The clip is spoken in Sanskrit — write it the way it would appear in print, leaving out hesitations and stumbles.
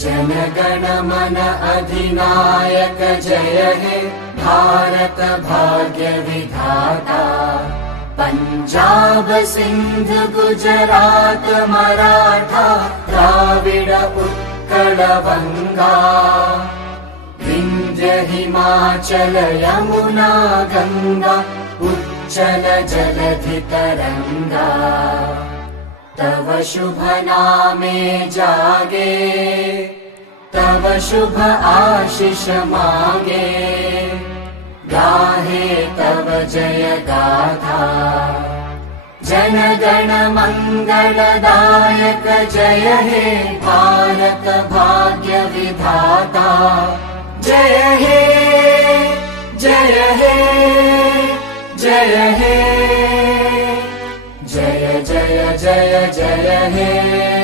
जनगण मन अधिनायक जय हे भारत भाग्य विधाता। पंजाब सिंध गुजरात मराठा द्राविड उत्कल बंगा। विंध्य हिमाचल यमुना गंगा उच्चल जलधि तरंगा। तव शुभ नामे जागे तव शुभ आशीष मागे। गाहे तव जय गाथा जनगण मंगलदायक जय हे भारत भाग्य विधाता। जय हे जय हे जय हे जय जय जय जय हे।